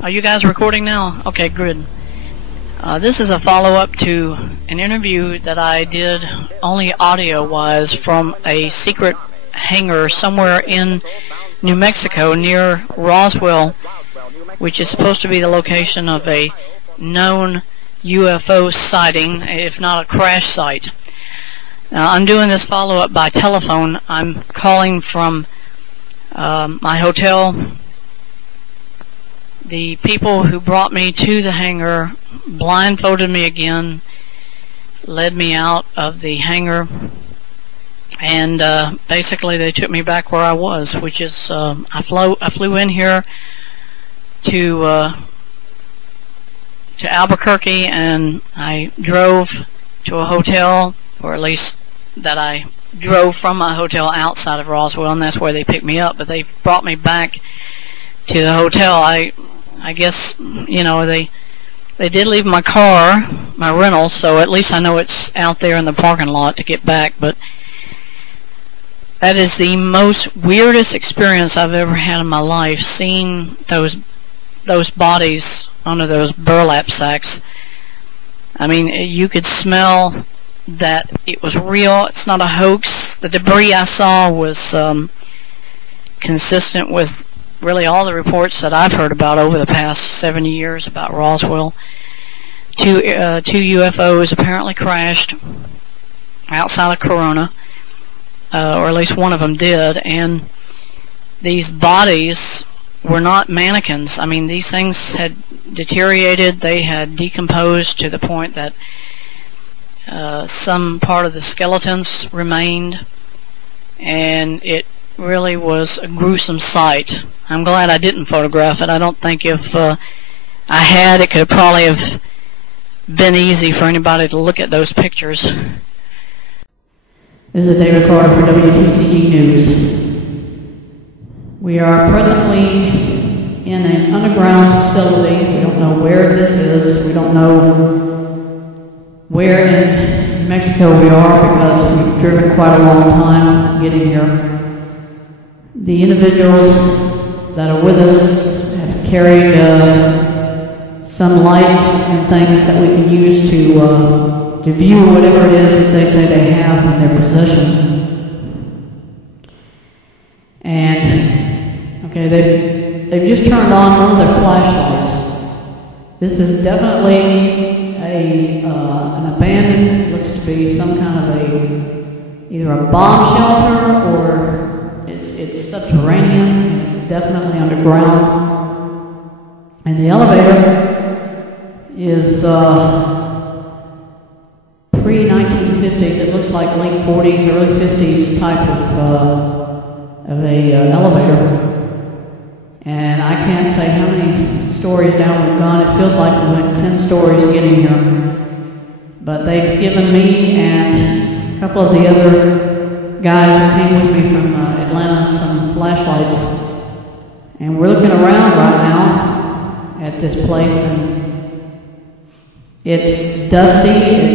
Are you guys recording now? Okay, good. This is a follow-up to an interview that I did, only audio-wise, from a secret hangar somewhere in New Mexico near Roswell, which is supposed to be the location of a known UFO sighting, if not a crash site. Now, I'm doing this follow-up by telephone. I'm calling from my hotel. The people who brought me to the hangar blindfolded me again, led me out of the hangar, and basically they took me back where I was, which is I flew in here to Albuquerque, and I drove to a hotel, or at least that I drove from my hotel outside of Roswell, and that's where they picked me up. But they brought me back to the hotel. I guess, you know, they did leave my car, my rental, so at least I know it's out there in the parking lot to get back. But that is the most weirdest experience I've ever had in my life, seeing those bodies under those burlap sacks. I mean, you could smell that it was real. It's not a hoax. The debris I saw was consistent with really all the reports that I've heard about over the past 70 years about Roswell. Two UFOs apparently crashed outside of Corona, or at least one of them did, and these bodies were not mannequins. I mean, these things had deteriorated. They had decomposed to the point that some part of the skeletons remained, and it really was a gruesome sight. I'm glad I didn't photograph it. I don't think if I had, it could probably have been easy for anybody to look at those pictures. This is David Carter for WTCG News. We are presently in an underground facility. We don't know where this is. We don't know where in New Mexico we are because we've driven quite a long time getting here. The individuals that are with us have carried some lights and things that we can use to view whatever it is that they say they have in their possession. And okay, they've just turned on one of their flashlights. This is definitely an abandoned, looks to be some kind of either a bomb shelter or it's subterranean. It's definitely underground. And the elevator is pre-1950s. It looks like late 40s, early 50s type of a elevator. And I can't say how many stories down we've gone. It feels like we went 10 stories getting here. But they've given me and a couple of the other guys who came with me from Atlanta some flashlights. And we're looking around right now at this place, and it's dusty.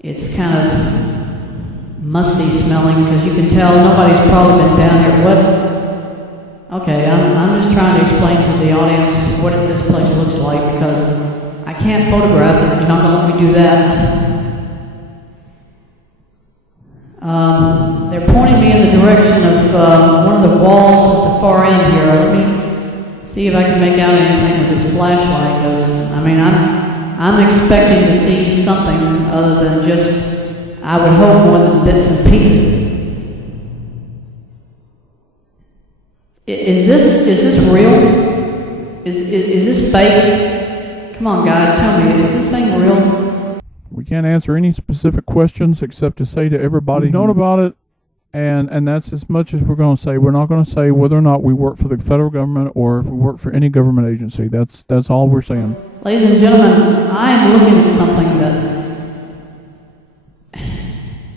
It's kind of musty smelling because you can tell nobody's probably been down here. What? Okay, I'm just trying to explain to the audience what this place looks like because I can't photograph it. You're not going to let me do that. They're pointing me in the direction of one of the walls at the far end here. Let me see if I can make out anything with this flashlight, because I mean I'm expecting to see something other than just, I would hope, more than bits and pieces. Is this real? Is this fake? Come on, guys, tell me, is this thing real? We can't answer any specific questions except to say to everybody we've known about it, and that's as much as we're going to say. We're not going to say whether or not we work for the federal government or if we work for any government agency. That's all we're saying. Ladies and gentlemen, I am looking at something that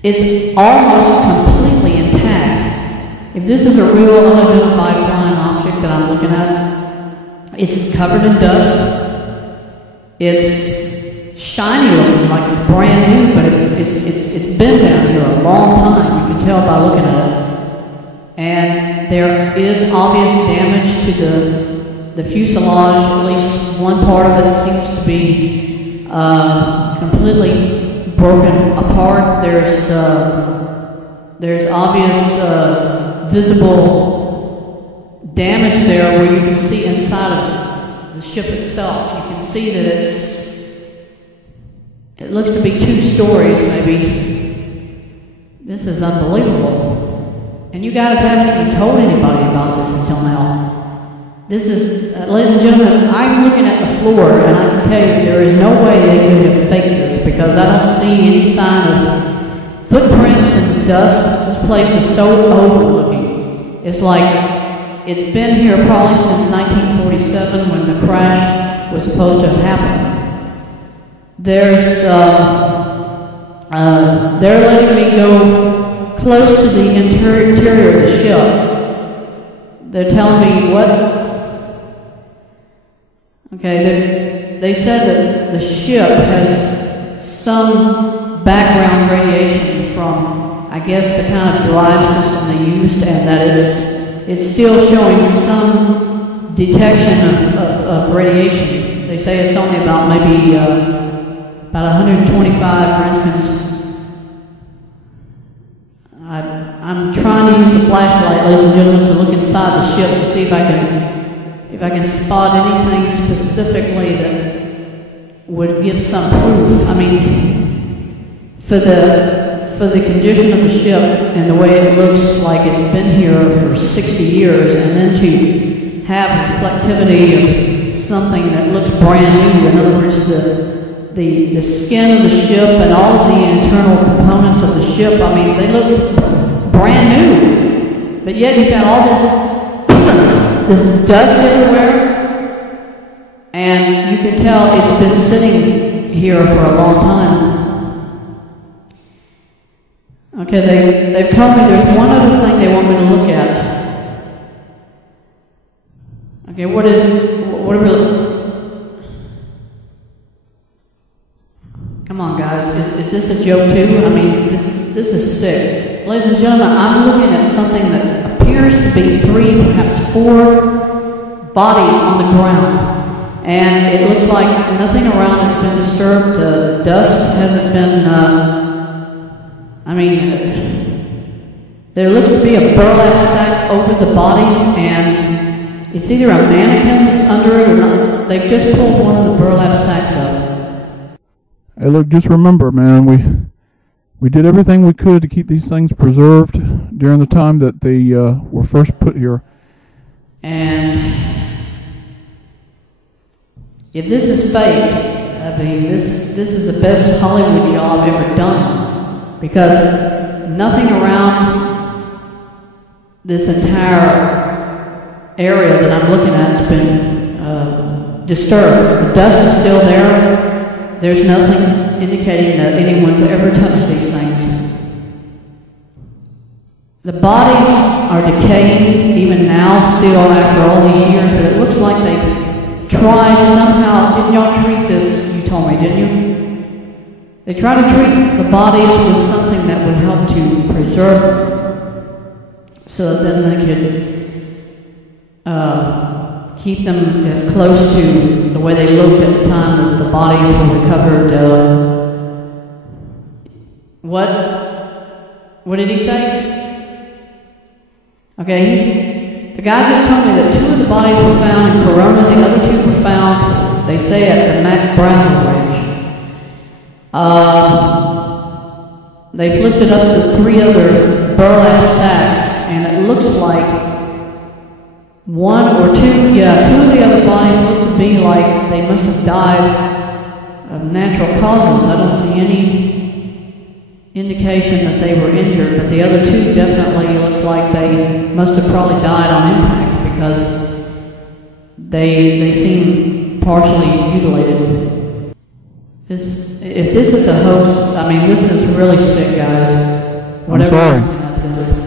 it's almost completely intact. If this is a real unidentified flying object that I'm looking at, it's covered in dust. It's shiny looking, like it's brand new, but it's been down here a long time. You can tell by looking at it. And there is obvious damage to to the fuselage. At least one part of it seems to be completely broken apart. There's obvious visible damage there where you can see inside of the ship itself. You can see that it looks to be 2 stories maybe. This is unbelievable. And you guys haven't even told anybody about this until now. This is, ladies and gentlemen, I'm looking at the floor and I can tell you there is no way they could have faked this because I don't see any sign of footprints and dust. This place is so overlooking. It's like it's been here probably since 1947 when the crash was supposed to have happened. They're letting me go close to the interior of the ship. They're telling me what? Okay, they said that the ship has some background radiation from, I guess, the kind of drive system they used, and that it's still showing some detection of radiation. They say it's only about maybe about 125 Roentgens. I'm trying to use a flashlight, ladies and gentlemen, to look inside the ship to see if I can spot anything specifically that would give some proof. I mean, for the condition of the ship and the way it looks like it's been here for 60 years, and then to have reflectivity of something that looks brand new. In other words, the skin of the ship and all of the internal components of the ship, I mean, they look brand new. But yet you've got all this dust everywhere, and you can tell it's been sitting here for a long time. Okay, they've told me there's one other thing they want me to look at. Okay, what are we Come on, guys, is this a joke too? I mean, this is sick. Ladies and gentlemen, I'm looking at something that appears to be 3, perhaps 4 bodies on the ground. And it looks like nothing around has been disturbed. The dust hasn't been, I mean, there looks to be a burlap sack over the bodies, and it's either a mannequin that's under it or not. They've just pulled one of the burlap sacks up. Hey, look, just remember, man, we did everything we could to keep these things preserved during the time that they were first put here. And if this is fake, I mean, this is the best Hollywood job ever done, because nothing around this entire area that I'm looking at has been disturbed. The dust is still there. There's nothing indicating that anyone's ever touched these things. The bodies are decaying even now, still after all these years, but it looks like they've tried somehow. Didn't y'all treat this, you told me, didn't you? They try to treat the bodies with something that would help to preserve them, so that then they could keep them as close to the way they looked at the time that the bodies were recovered. What did he say? Okay, the guy just told me that 2 of the bodies were found in Corona, the other 2 were found, they say, at the Mac Brazel Ranch. They've lifted up the 3 other burlap sacks, and it looks like 1 or 2 of the other bodies look to be like they must have died of natural causes. I don't see any indication that they were injured, but the other 2 definitely looks like they must have probably died on impact, because they seem partially mutilated. If this is a hoax, I mean, this is really sick, guys. Whatever you're looking at this.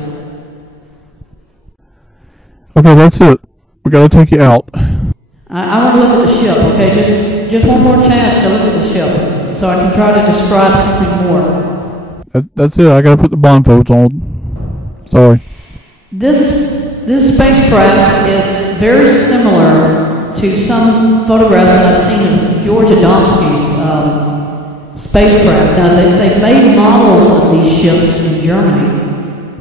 Okay, that's it. We gotta take you out. I want to look at the ship, okay? Just one more chance to look at the ship, so I can try to describe something more. That's it. I gotta put the blindfolds on. Sorry. This spacecraft is very similar to some photographs that I've seen of George Adamski's spacecraft. Now, they've made models of these ships in Germany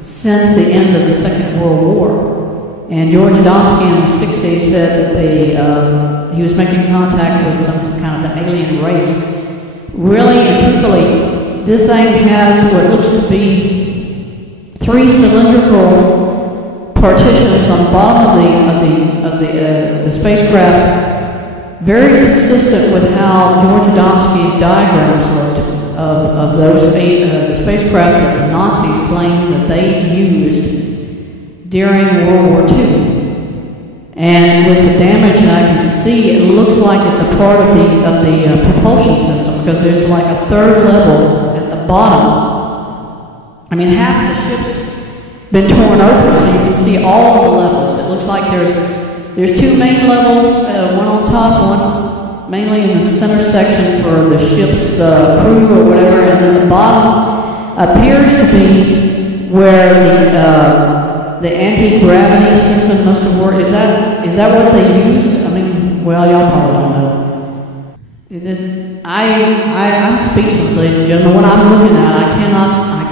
since the end of the Second World War. And George Adamski in the 60s said that he was making contact with some kind of an alien race. Really and truthfully, this thing has what looks to be 3 cylindrical partitions on the bottom of the spacecraft, very consistent with how George Adamski's diagrams looked of those the spacecraft that the Nazis claimed that they used during World War II. And with the damage that I can see, it looks like it's a part of the propulsion system, because there's like a 3rd level at the bottom. I mean, half of the ship's been torn open, so you can see all the levels. It looks like there's 2 main levels, one on top, one mainly in the center section for the ship's crew or whatever, and then the bottom appears to be where the anti-gravity system must have worked. Is that what they used? I mean, well, y'all probably don't know. I'm speechless, ladies and gentlemen. What I'm looking at, I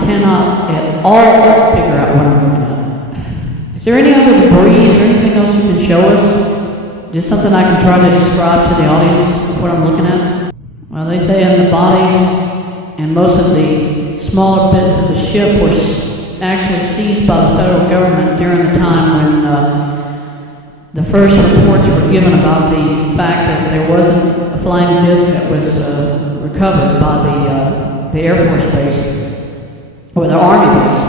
cannot at all figure out what I'm looking at. Is there any other debris? Is there anything else you can show us? Just something I can try to describe to the audience of what I'm looking at? Well, they say in the bodies and most of the smaller bits of the ship were actually seized by the federal government during the time when the first reports were given about the fact that there wasn't a flying disc that was recovered by the Air Force base or the Army base,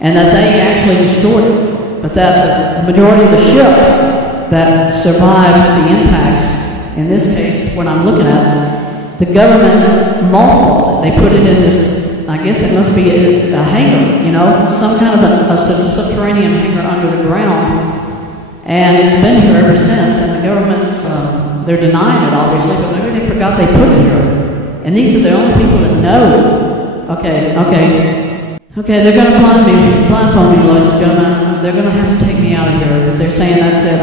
and that they actually destroyed it, but that the majority of the ship that survived the impacts, in this case, what I'm looking at, the government mothballed it. They put it in this, I guess it must be a hangar, you know, some kind of a subterranean hangar under the ground. And it's been here ever since, and the government's, they're denying it obviously, but maybe they forgot they put it here. And these are the only people that know. Okay, they're going to blindfold me, ladies and gentlemen. They're going to have to take me out of here, because they're saying that's it,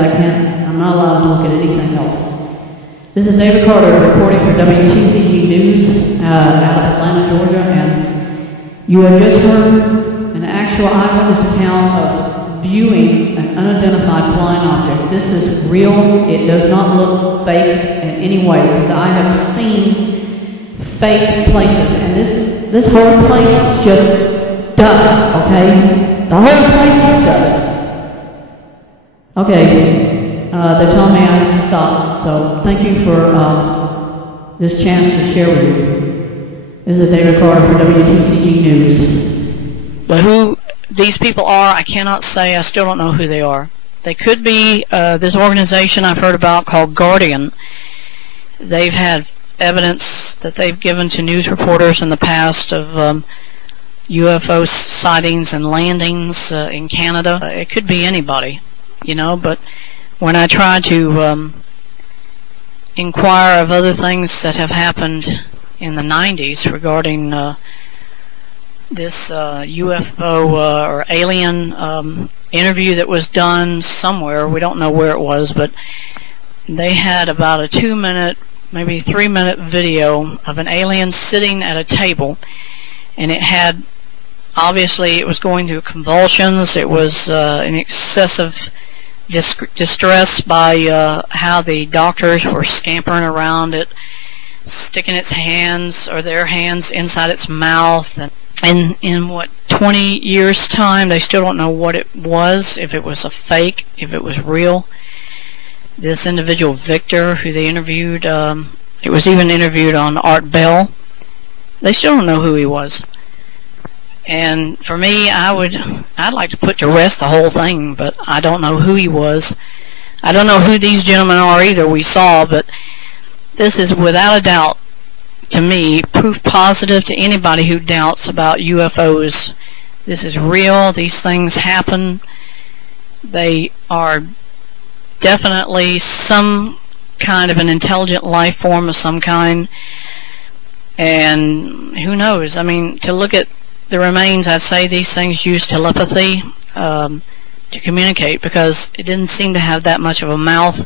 I'm not allowed to look at anything else. This is David Carter reporting for WTCG News out of Atlanta, Georgia, and you have just heard an actual eyewitness account of viewing an unidentified flying object. This is real. It does not look faked in any way, because I have seen faked places, and this whole place is just dust, okay? The whole place is dust. Okay, they're telling me I have to stop, so thank you for this chance to share with you. This is David Carter for WTCG News. But who these people are, I cannot say. I still don't know who they are. They could be this organization I've heard about called Guardian. They've had evidence that they've given to news reporters in the past of UFO sightings and landings in Canada. It could be anybody, you know, but when I try to inquire of other things that have happened in the 90s regarding this UFO or alien interview that was done somewhere, we don't know where it was, but they had about a 2-minute, maybe 3-minute video of an alien sitting at a table, and it had, obviously it was going through convulsions. It was in excessive distress by how the doctors were scampering around it, sticking its hands or their hands inside its mouth, and in what, 20 years time they still don't know what it was, if it was a fake, if it was real. This individual Victor, who they interviewed, it was even interviewed on Art Bell, they still don't know who he was. And for me, I'd like to put to rest the whole thing, but I don't know who he was. I don't know who these gentlemen are either we saw, but this is without a doubt, to me, proof positive to anybody who doubts about UFOs. This is real. These things happen. They are definitely some kind of an intelligent life form of some kind. And who knows? I mean, to look at the remains, I'd say these things use telepathy to to communicate, because it didn't seem to have that much of a mouth.